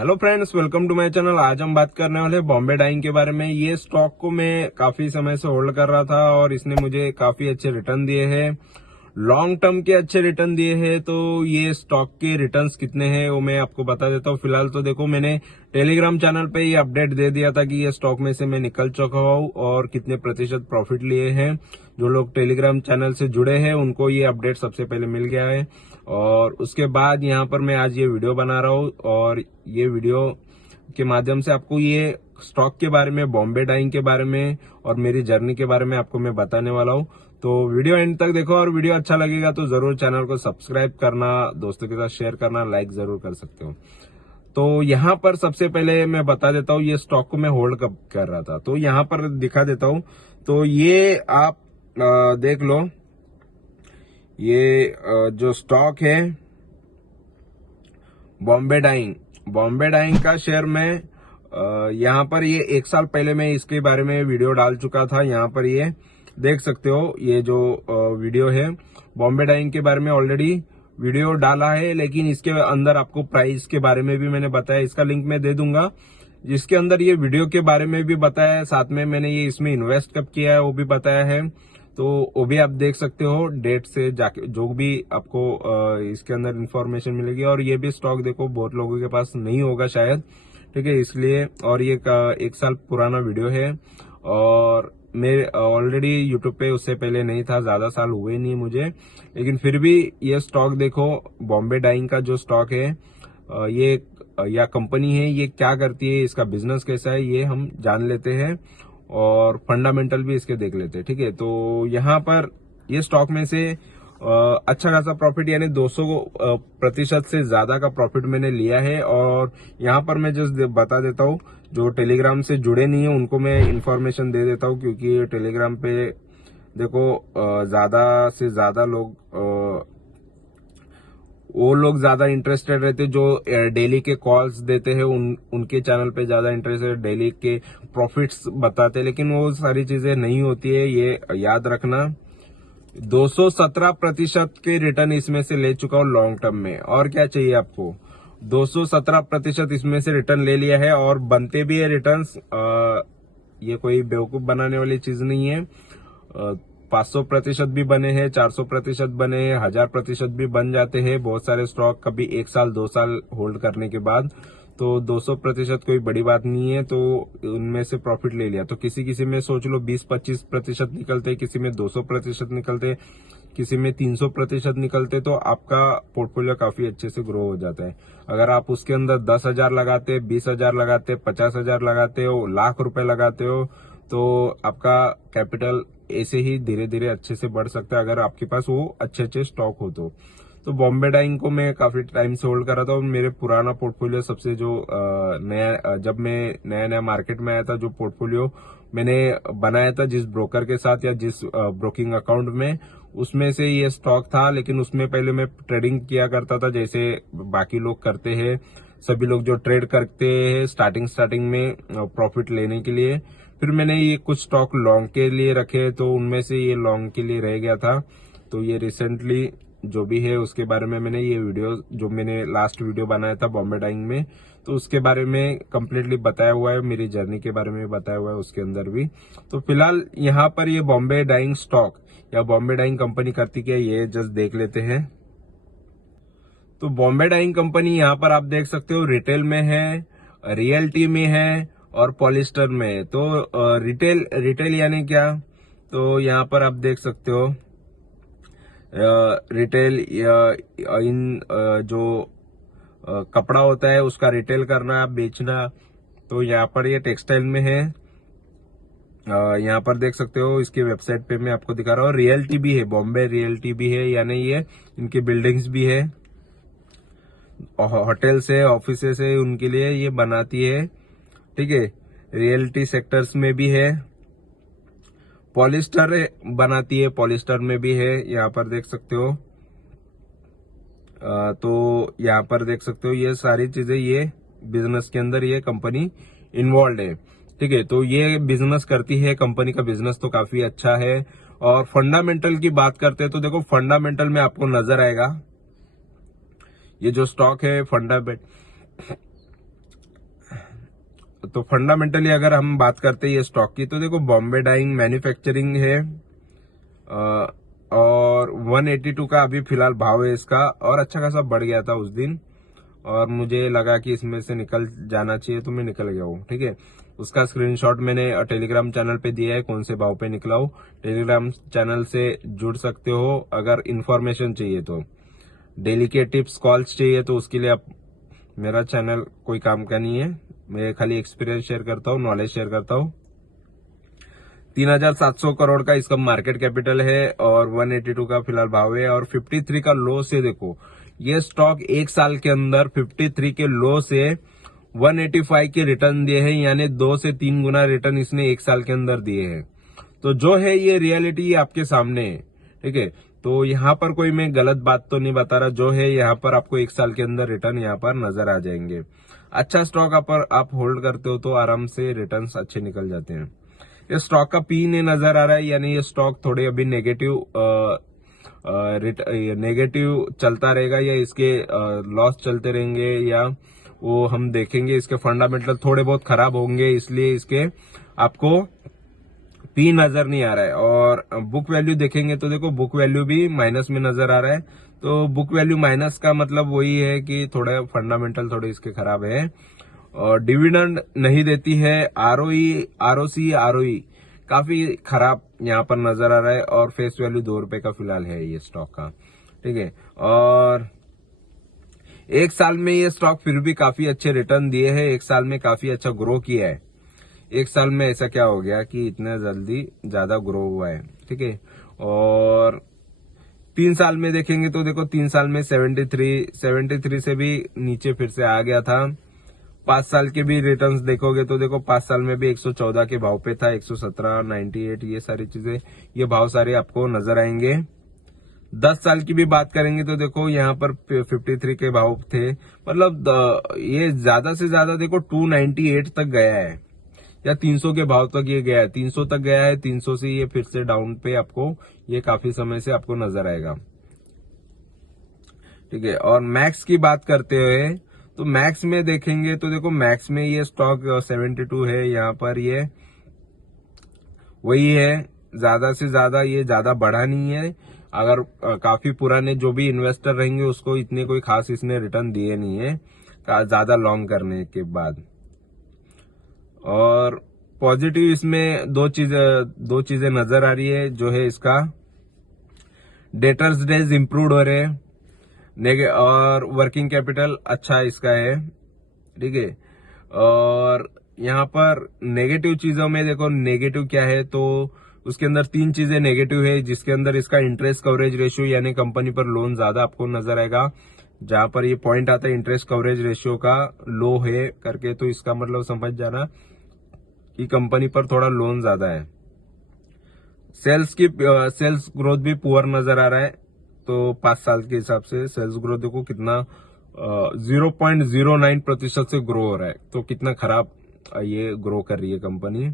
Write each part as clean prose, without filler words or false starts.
Hello friends, welcome to my channel. आज हम बात करने वाले बॉम्बे डाइंग के बारे में। ये स्टॉक को मैं काफी समय से होल्ड कर रहा था और इसने मुझे काफी अच्छे रिटर्न दिए हैं, लॉन्ग टर्म के अच्छे रिटर्न दिए हैं। तो ये स्टॉक के रिटर्न्स कितने हैं वो मैं आपको बता देता हूँ। फिलहाल तो देखो, मैंने टेलीग्राम चैनल पे ये अपडेट दे दिया था कि ये स्टॉक में से मैं निकल चुका हूँ और कितने प्रतिशत प्रॉफिट लिए हैं। जो लोग टेलीग्राम चैनल से जुड़े हैं उनको ये अपडेट सबसे पहले मिल गया है और उसके बाद यहाँ पर मैं आज ये वीडियो बना रहा हूँ और ये वीडियो के माध्यम से आपको ये स्टॉक के बारे में, बॉम्बे डाइंग के बारे में और मेरी जर्नी के बारे में आपको मैं बताने वाला हूँ। तो वीडियो एंड तक देखो और वीडियो अच्छा लगेगा तो जरूर चैनल को सब्सक्राइब करना, दोस्तों के साथ शेयर करना, लाइक जरूर कर सकते हो। तो यहाँ पर सबसे पहले मैं बता देता हूँ ये स्टॉक को मैं होल्ड कब कर रहा था। तो यहाँ पर दिखा देता हूँ। तो ये आप देख लो, ये जो स्टॉक है बॉम्बे डाइंग का शेयर में यहाँ पर ये 1 साल पहले मैं इसके बारे में वीडियो डाल चुका था। यहाँ पर ये देख सकते हो, ये जो वीडियो है बॉम्बे डाइंग के बारे में ऑलरेडी वीडियो डाला है, लेकिन इसके अंदर आपको प्राइस के बारे में भी मैंने बताया। इसका लिंक मैं दे दूंगा, जिसके अंदर ये वीडियो के बारे में भी बताया है, साथ में मैंने ये इसमें इन्वेस्ट कब किया है वो भी बताया है। तो वो भी आप देख सकते हो, डेट से जाके जो भी आपको इसके अंदर इंफॉर्मेशन मिलेगी। और ये भी स्टॉक देखो बहुत लोगों के पास नहीं होगा शायद, ठीक है, इसलिए। और ये 1 साल पुराना वीडियो है और मैं ऑलरेडी यूट्यूब पे उससे पहले नहीं था, ज्यादा साल हुए नहीं मुझे, लेकिन फिर भी ये स्टॉक देखो, बॉम्बे डाइंग का जो स्टॉक है ये या कंपनी है, ये क्या करती है, इसका बिजनेस कैसा है, ये हम जान लेते हैं और फंडामेंटल भी इसके देख लेते हैं, ठीक है। तो यहाँ पर ये स्टॉक में से अच्छा खासा प्रॉफिट यानी 200% से ज्यादा का प्रॉफिट मैंने लिया है। और यहाँ पर मैं जस्ट बता देता हूँ, जो टेलीग्राम से जुड़े नहीं है उनको मैं इन्फॉर्मेशन दे देता हूँ, क्योंकि टेलीग्राम पे देखो ज्यादा से ज्यादा लोग वो लोग ज्यादा इंटरेस्टेड रहते जो डेली के कॉल्स देते हैं, उनके चैनल पे ज्यादा इंटरेस्टेड, डेली के प्रॉफिट्स बताते हैं, लेकिन वो सारी चीजें नहीं होती है, ये याद रखना। 217% के रिटर्न इसमें से ले चुका हूँ लॉन्ग टर्म में, और क्या चाहिए आपको। 217% इसमें से रिटर्न ले लिया है और बनते भी है रिटर्न्स। ये कोई बेवकूफ बनाने वाली चीज नहीं है। 500% भी बने हैं, 400% बने हैं, 1000% भी बन जाते हैं बहुत सारे स्टॉक, कभी 1 साल 2 साल होल्ड करने के बाद। तो 200% कोई बड़ी बात नहीं है, तो उनमें से प्रॉफिट ले लिया। तो किसी किसी में सोच लो 20-25% निकलते, किसी में 200% निकलते, किसी में 300% निकलते, तो आपका पोर्टफोलियो काफी अच्छे से ग्रो हो जाता है। अगर आप उसके अंदर 10,000 लगाते, 20,000 लगाते, 50,000 लगाते हो, ₹1,00,000 लगाते हो, तो आपका कैपिटल ऐसे ही धीरे धीरे अच्छे से बढ़ सकता है, अगर आपके पास वो अच्छे अच्छे स्टॉक हो तो बॉम्बे डाइंग को मैं काफी टाइम से होल्ड कर रहा था। और मेरे पुराना पोर्टफोलियो सबसे जो नया, जब मैं नया नया मार्केट में आया था, जो पोर्टफोलियो मैंने बनाया था जिस ब्रोकर के साथ या जिस ब्रोकिंग अकाउंट में, उसमें से ये स्टॉक था। लेकिन उसमें पहले मैं ट्रेडिंग किया करता था जैसे बाकी लोग करते हैं, सभी लोग जो ट्रेड करते हैं स्टार्टिंग में प्रॉफिट लेने के लिए। फिर मैंने ये कुछ स्टॉक लॉन्ग के लिए रखे, तो उनमें से ये लॉन्ग के लिए रह गया था। तो ये रिसेंटली जो भी है उसके बारे में मैंने ये वीडियो, जो मैंने लास्ट वीडियो बनाया था बॉम्बे डाइंग में, तो उसके बारे में कंप्लीटली बताया हुआ है, मेरी जर्नी के बारे में बताया हुआ है उसके अंदर भी। तो फिलहाल यहाँ पर ये बॉम्बे डाइंग स्टॉक या बॉम्बे डाइंग कंपनी करती क्या, ये जस्ट देख लेते हैं। तो बॉम्बे डाइंग कंपनी यहाँ पर आप देख सकते हो, रिटेल में है, रियल्टी में है और पॉलिस्टर में है। तो रिटेल यानी क्या, तो यहाँ पर आप देख सकते हो रिटेल इन जो कपड़ा होता है उसका रिटेल करना, बेचना। तो यहाँ पर ये टेक्सटाइल में है, यहाँ पर देख सकते हो, इसकी वेबसाइट पे मैं आपको दिखा रहा हूँ। रियल्टी भी है, बॉम्बे रियल्टी भी है, यानी ये इनकी बिल्डिंग्स भी है, होटल से, ऑफिस से उनके लिए ये बनाती है, ठीक है। रियल्टी सेक्टर्स में भी है, पॉलिस्टर बनाती है, पॉलिस्टर में भी है, यहाँ पर देख सकते हो। तो यहाँ पर देख सकते हो ये सारी चीजें, ये बिजनेस के अंदर ये कंपनी इन्वॉल्व है, ठीक है। तो ये बिजनेस करती है, कंपनी का बिजनेस तो काफी अच्छा है। और फंडामेंटल की बात करते हैं तो देखो, फंडामेंटल में आपको नजर आएगा ये जो स्टॉक है तो फंडामेंटली अगर हम बात करते हैं ये स्टॉक की, तो देखो बॉम्बे डाइंग मैन्युफैक्चरिंग है और 182 का अभी फिलहाल भाव है इसका, और अच्छा खासा बढ़ गया था उस दिन और मुझे लगा कि इसमें से निकल जाना चाहिए तो मैं निकल गया हूँ। ठीक है, उसका स्क्रीनशॉट मैंने टेलीग्राम चैनल पे दिया है, कौन से भाव पे निकला हो। टेलीग्राम चैनल से जुड़ सकते हो अगर इंफॉर्मेशन चाहिए तो, डेली के टिप्स कॉल्स चाहिए तो उसके लिए आप, मेरा चैनल कोई काम का नहीं है, मैं खाली एक्सपीरियंस शेयर करता हूँ, नॉलेज शेयर करता हूँ। 3,700 करोड़ का इसका मार्केट कैपिटल है और 182 का फिलहाल भाव है और 53 का लो से देखो ये स्टॉक एक साल के अंदर 53 के लो से 185 के रिटर्न दिए हैं, यानी 2 से 3 गुना रिटर्न इसने एक साल के अंदर दिए हैं। तो जो है ये रियलिटी आपके सामने है। ठीक है, तो यहाँ पर कोई मैं गलत बात तो नहीं बता रहा, जो है यहाँ पर आपको एक साल के अंदर रिटर्न यहाँ पर नजर आ जाएंगे। अच्छा स्टॉक आप होल्ड करते हो तो आराम से रिटर्न अच्छे निकल जाते हैं। ये स्टॉक का पी नहीं नजर आ रहा है, यानी ये स्टॉक थोड़े अभी नेगेटिव चलता रहेगा या इसके लॉस चलते रहेंगे, या वो हम देखेंगे इसके फंडामेंटल थोड़े बहुत खराब होंगे, इसलिए इसके आपको पी नजर नहीं आ रहा है। और बुक वैल्यू देखेंगे तो देखो बुक वैल्यू भी माइनस में नजर आ रहा है। तो बुक वैल्यू माइनस का मतलब वही है कि थोड़ा फंडामेंटल थोड़े इसके खराब है। और डिविडेंड नहीं देती है, आरओई काफी खराब यहाँ पर नजर आ रहा है और फेस वैल्यू 2 रुपए का फिलहाल है ये स्टॉक का। ठीक है, और एक साल में ये स्टॉक फिर भी काफी अच्छे रिटर्न दिए हैं, एक साल में काफी अच्छा ग्रो किया है। एक साल में ऐसा क्या हो गया कि इतना जल्दी ज्यादा ग्रो हुआ है। ठीक है, और 3 साल में देखेंगे तो देखो 3 साल में 73 से भी नीचे फिर से आ गया था। 5 साल के भी रिटर्न्स देखोगे तो देखो 5 साल में भी 114 के भाव पे था, 117, 98, ये सारी चीजें, ये भाव सारे आपको नजर आएंगे। 10 साल की भी बात करेंगे तो देखो यहाँ पर 53 के भाव थे, मतलब ये ज्यादा से ज्यादा देखो 298 तक गया है या 300 के भाव तक ये गया है, 300 तक गया है। 300 से ये फिर से डाउन पे आपको ये काफी समय से आपको नजर आएगा। ठीक है, और मैक्स की बात करते हुए तो मैक्स में देखेंगे तो देखो मैक्स में ये स्टॉक 72 है, यहाँ पर ये वही है, ज्यादा से ज्यादा ये ज्यादा बढ़ा नहीं है। अगर काफी पुराने जो भी इन्वेस्टर रहेंगे उसको इतने कोई खास इसने रिटर्न दिए नहीं है ज्यादा लॉन्ग करने के बाद। और पॉजिटिव इसमें दो चीजें नजर आ रही है, जो है इसका डेटर्स डेज इंप्रूव हो रहे हैं और वर्किंग कैपिटल अच्छा इसका है। ठीक है, और यहाँ पर नेगेटिव चीजों में देखो नेगेटिव क्या है, तो उसके अंदर 3 चीजें नेगेटिव है, जिसके अंदर इसका इंटरेस्ट कवरेज रेशियो यानी कंपनी पर लोन ज्यादा आपको नजर आएगा। जहां पर ये पॉइंट आता है इंटरेस्ट कवरेज रेशियो का लो है करके, तो इसका मतलब समझ जाना कि कंपनी पर थोड़ा लोन ज्यादा है। सेल्स ग्रोथ भी पुअर नजर आ रहा है, तो 5 साल के हिसाब से सेल्स ग्रोथ देखो कितना 0.09% से ग्रो हो रहा है, तो कितना खराब ये ग्रो कर रही है कंपनी।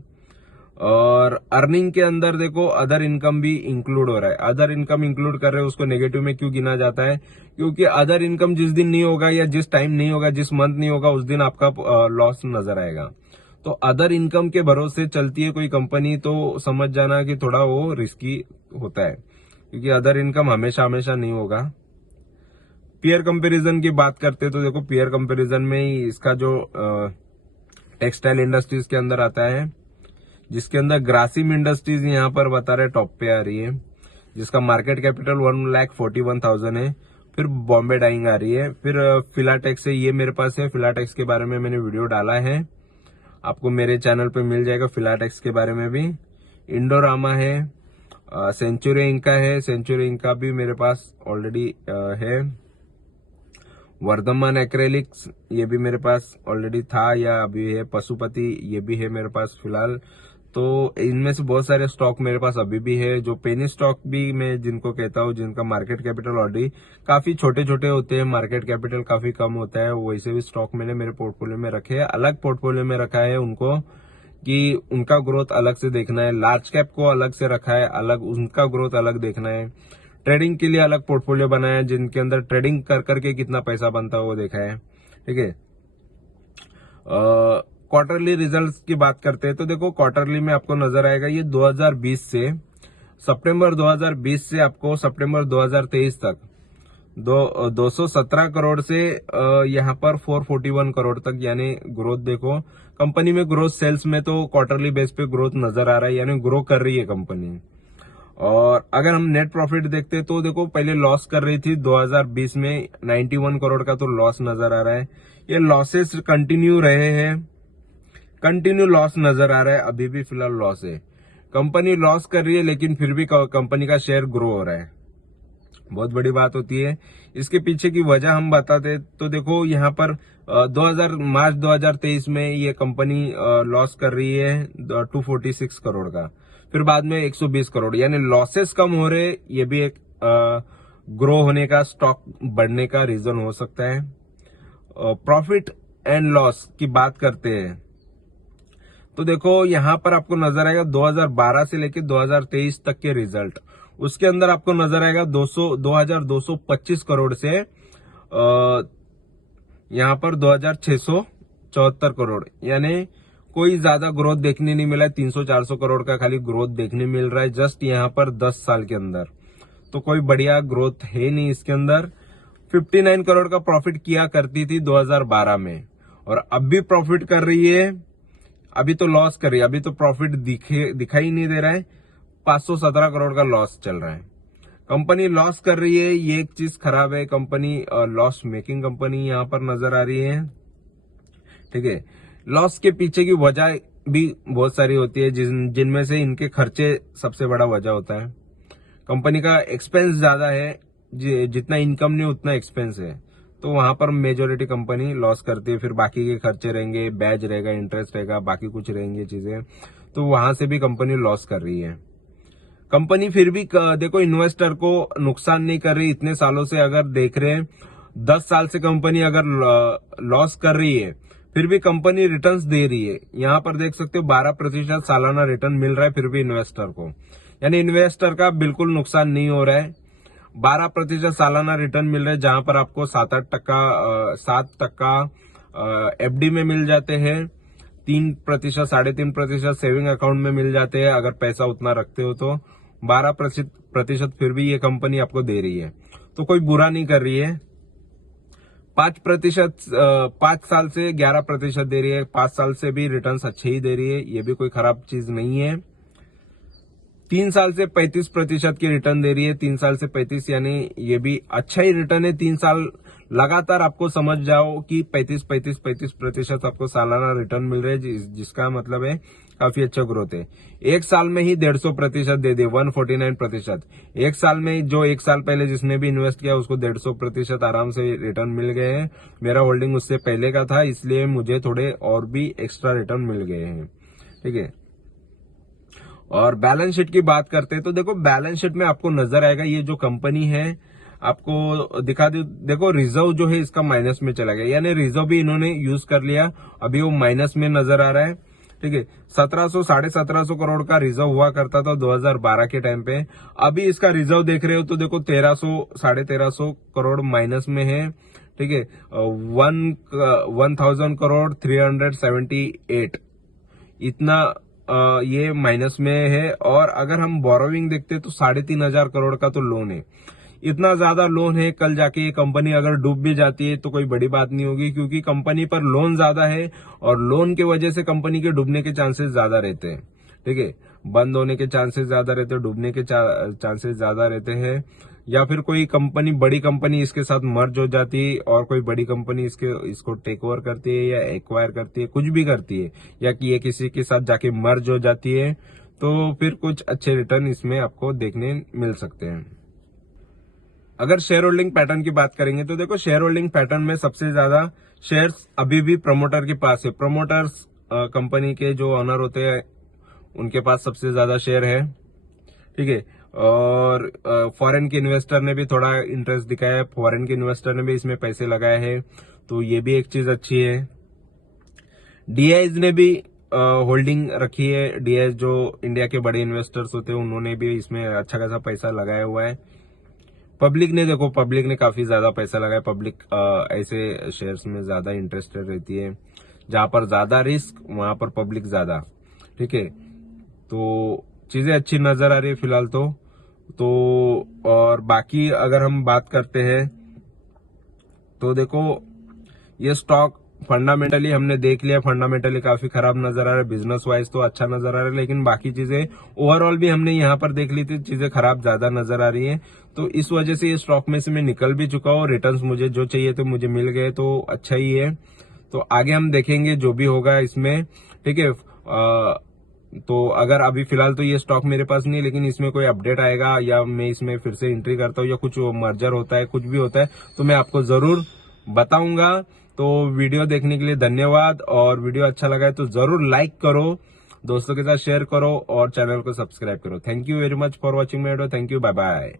और अर्निंग के अंदर देखो अदर इनकम भी इंक्लूड हो रहा है। अदर इनकम इंक्लूड कर रहे हैं, उसको नेगेटिव में क्यों गिना जाता है, क्योंकि अदर इनकम जिस दिन नहीं होगा या जिस टाइम नहीं होगा, जिस मंथ नहीं होगा, उस दिन आपका लॉस नजर आएगा। तो अदर इनकम के भरोसे चलती है कोई कंपनी, तो समझ जाना कि थोड़ा वो रिस्की होता है, क्योंकि अदर इनकम हमेशा हमेशा नहीं होगा। पीयर कंपैरिजन की बात करते तो देखो पीयर कंपैरिजन में ही इसका जो टेक्सटाइल इंडस्ट्रीज के अंदर आता है, जिसके अंदर ग्रासिम इंडस्ट्रीज यहाँ पर बता रहे टॉप पे आ रही है, जिसका मार्केट कैपिटल 1,41,000 है। फिर बॉम्बे डाइंग आ रही है, फिर फिलाटेक्स है, ये मेरे पास है। फिलाटेक्स के बारे में मैंने वीडियो डाला है, आपको मेरे चैनल पे मिल जाएगा फिलाटेक्स के बारे में भी। इंडोरामा है, सेंचुरी इंका है, सेंचुरी इंका भी मेरे पास ऑलरेडी है। वर्धमान एक्रेलिक्स ये भी मेरे पास ऑलरेडी था या अभी है। पशुपति ये भी है मेरे पास फिलहाल। तो इनमें से बहुत सारे स्टॉक मेरे पास अभी भी है। जो पेनी स्टॉक भी मैं जिनको कहता हूँ, जिनका मार्केट कैपिटल ऑलरेडी काफी छोटे छोटे होते हैं, मार्केट कैपिटल काफी कम होता है, वैसे भी स्टॉक मैंने मेरे पोर्टफोलियो में रखे हैं। अलग पोर्टफोलियो में रखा है उनको कि उनका ग्रोथ अलग से देखना है, लार्ज कैप को अलग से रखा है, अलग उनका ग्रोथ अलग देखना है। ट्रेडिंग के लिए अलग पोर्टफोलियो बनाया है, जिनके अंदर ट्रेडिंग कर करके कितना पैसा बनता है वो देखा है। ठीक है, क्वार्टरली रिजल्ट्स की बात करते हैं तो देखो क्वार्टरली में आपको नजर आएगा ये 2020 से सितंबर 2020 से आपको सितंबर 2023 तक 217 करोड़ से यहाँ पर 441 करोड़ तक यानी ग्रोथ देखो। कंपनी में ग्रोथ सेल्स में तो क्वार्टरली बेस पे ग्रोथ नजर आ रहा है यानी ग्रो कर रही है कंपनी। और अगर हम नेट प्रॉफिट देखते तो देखो पहले लॉस कर रही थी 2020 में 91 करोड़ का तो लॉस नजर आ रहा है। ये लॉसेस कंटिन्यू रहे हैं, कंटिन्यू लॉस नजर आ रहा है, अभी भी फिलहाल लॉस है। कंपनी लॉस कर रही है लेकिन फिर भी कंपनी का शेयर ग्रो हो रहा है, बहुत बड़ी बात होती है। इसके पीछे की वजह हम बताते तो देखो यहाँ पर मार्च 2023 में ये कंपनी लॉस कर रही है 246 करोड़ का, फिर बाद में 120 करोड़ यानी लॉसेस कम हो रहे, ये भी एक ग्रो होने का, स्टॉक बढ़ने का रीजन हो सकता है। प्रॉफिट एंड लॉस की बात करते हैं तो देखो यहाँ पर आपको नजर आएगा 2012 से लेकर 2023 तक के रिजल्ट, उसके अंदर आपको नजर आएगा 2225 करोड़ से यहाँ पर 2674 करोड़ यानी कोई ज्यादा ग्रोथ देखने नहीं मिला है। 300-400 करोड़ का खाली ग्रोथ देखने मिल रहा है जस्ट यहाँ पर 10 साल के अंदर, तो कोई बढ़िया ग्रोथ है नहीं इसके अंदर। 59 करोड़ का प्रॉफिट किया करती थी 2012 में और अब भी प्रॉफिट कर रही है, अभी तो लॉस कर रही है, अभी तो प्रॉफिट दिखाई नहीं दे रहा है। 517 करोड़ का लॉस चल रहा है, कंपनी लॉस कर रही है, ये एक चीज खराब है। कंपनी लॉस मेकिंग कंपनी यहाँ पर नजर आ रही है, ठीक है। लॉस के पीछे की वजह भी बहुत सारी होती है जिनमें से इनके खर्चे सबसे बड़ा वजह होता है। कंपनी का एक्सपेंस ज्यादा है, जितना इनकम नहीं उतना एक्सपेंस है, तो वहां पर मेजोरिटी कंपनी लॉस करती है। फिर बाकी के खर्चे रहेंगे, बैज रहेगा, इंटरेस्ट रहेगा, बाकी कुछ रहेंगे चीजें, तो वहां से भी कंपनी लॉस कर रही है। कंपनी फिर भी देखो इन्वेस्टर को नुकसान नहीं कर रही। इतने सालों से अगर देख रहे हैं 10 साल से कंपनी अगर लॉस कर रही है फिर भी कंपनी रिटर्न्स दे रही है। यहाँ पर देख सकते हो 12% सालाना रिटर्न मिल रहा है फिर भी इन्वेस्टर को, यानी इन्वेस्टर का बिल्कुल नुकसान नहीं हो रहा है। 12% सालाना रिटर्न मिल रहा है, जहां पर आपको 7% एफडी में मिल जाते हैं, 3% 3.5% सेविंग अकाउंट में मिल जाते हैं अगर पैसा उतना रखते हो तो। 12% फिर भी ये कंपनी आपको दे रही है, तो कोई बुरा नहीं कर रही है। 5 साल से 11% दे रही है, 5 साल से भी रिटर्न्स अच्छे ही दे रही है, ये भी कोई खराब चीज नहीं है। 3 साल से 35% की रिटर्न दे रही है, 3 साल से 35 यानी ये भी अच्छा ही रिटर्न है। 3 साल लगातार आपको समझ जाओ कि 35% आपको सालाना रिटर्न मिल रहा है, जिसका मतलब है काफी अच्छा ग्रोथ है। 1 साल में ही 150% दे दे, 149%। 1 साल में जो 1 साल पहले जिसने भी इन्वेस्ट किया उसको 150% आराम से रिटर्न मिल गए हैं। मेरा होल्डिंग उससे पहले का था, इसलिए मुझे थोड़े और भी एक्स्ट्रा रिटर्न मिल गए हैं, ठीक है। और बैलेंस शीट की बात करते हैं तो देखो बैलेंस शीट में आपको नजर आएगा ये जो कंपनी है, आपको दिखा दे। देखो रिजर्व जो है इसका माइनस में चला गया, यानी रिजर्व भी इन्होंने यूज कर लिया, अभी वो माइनस में नजर आ रहा है, ठीक है। 1700-1750 करोड़ का रिजर्व हुआ करता था 2012 के टाइम पे, अभी इसका रिजर्व देख रहे हो तो देखो 1300-1350 करोड़ माइनस में है, ठीक है। 1000 करोड़ 378 इतना ये माइनस में है। और अगर हम बोरोविंग देखते तो 3500 करोड़ का तो लोन है, इतना ज्यादा लोन है। कल जाके ये कंपनी अगर डूब भी जाती है तो कोई बड़ी बात नहीं होगी, क्योंकि कंपनी पर लोन ज्यादा है और लोन की वजह से कंपनी के डूबने के चांसेस ज्यादा रहते हैं, ठीक है। बंद होने के चांसेस ज्यादा रहते हैं, डूबने के चांसेस ज्यादा रहते हैं, या फिर कोई कंपनी, बड़ी कंपनी इसके साथ मर्ज हो जाती है और कोई बड़ी कंपनी इसको टेक ओवर करती है या एक्वायर करती है, कुछ भी करती है, या कि ये किसी के साथ जाके मर्ज हो जाती है, तो फिर कुछ अच्छे रिटर्न इसमें आपको देखने मिल सकते हैं। अगर शेयर होल्डिंग पैटर्न की बात करेंगे तो देखो शेयर होल्डिंग पैटर्न में सबसे ज्यादा शेयर्स अभी भी प्रमोटर के पास है। प्रमोटर्स कंपनी के जो ऑनर होते हैं उनके पास सबसे ज्यादा शेयर है, ठीक है। और फॉरेन के इन्वेस्टर ने भी थोड़ा इंटरेस्ट दिखाया है, फॉरेन के इन्वेस्टर ने भी इसमें पैसे लगाए हैं, तो ये भी एक चीज अच्छी है। डीआईज ने भी होल्डिंग रखी है, डीआईज जो इंडिया के बड़े इन्वेस्टर्स होते हैं उन्होंने भी इसमें अच्छा खासा पैसा लगाया हुआ है। पब्लिक ने देखो, पब्लिक ने काफी ज्यादा पैसा लगाया, पब्लिक ऐसे शेयर्स में ज्यादा इंटरेस्टेड रहती है। जहां पर ज्यादा रिस्क वहां पर पब्लिक ज्यादा। ठीक है, तो चीजें अच्छी नजर आ रही है फिलहाल तो और बाकी अगर हम बात करते हैं तो देखो ये स्टॉक फंडामेंटली हमने देख लिया, फंडामेंटली काफी खराब नजर आ रहा है, बिजनेस वाइज तो अच्छा नजर आ रहा है, लेकिन बाकी चीजें ओवरऑल भी हमने यहाँ पर देख ली थी, चीजें खराब ज्यादा नजर आ रही है। तो इस वजह से ये स्टॉक में से मैं निकल भी चुका हूँ, रिटर्न्स मुझे जो चाहिए थे मुझे मिल गए, तो अच्छा ही है। तो आगे हम देखेंगे जो भी होगा इसमें। ठीक है, तो अगर अभी फिलहाल तो ये स्टॉक मेरे पास नहीं है, लेकिन इसमें कोई अपडेट आएगा या मैं इसमें फिर से एंट्री करता हूँ या कुछ मर्जर होता है, कुछ भी होता है, तो मैं आपको जरूर बताऊंगा। तो वीडियो देखने के लिए धन्यवाद, और वीडियो अच्छा लगा है तो जरूर लाइक करो, दोस्तों के साथ शेयर करो और चैनल को सब्सक्राइब करो। Thank you very much for watching my video. Thank you, bye bye.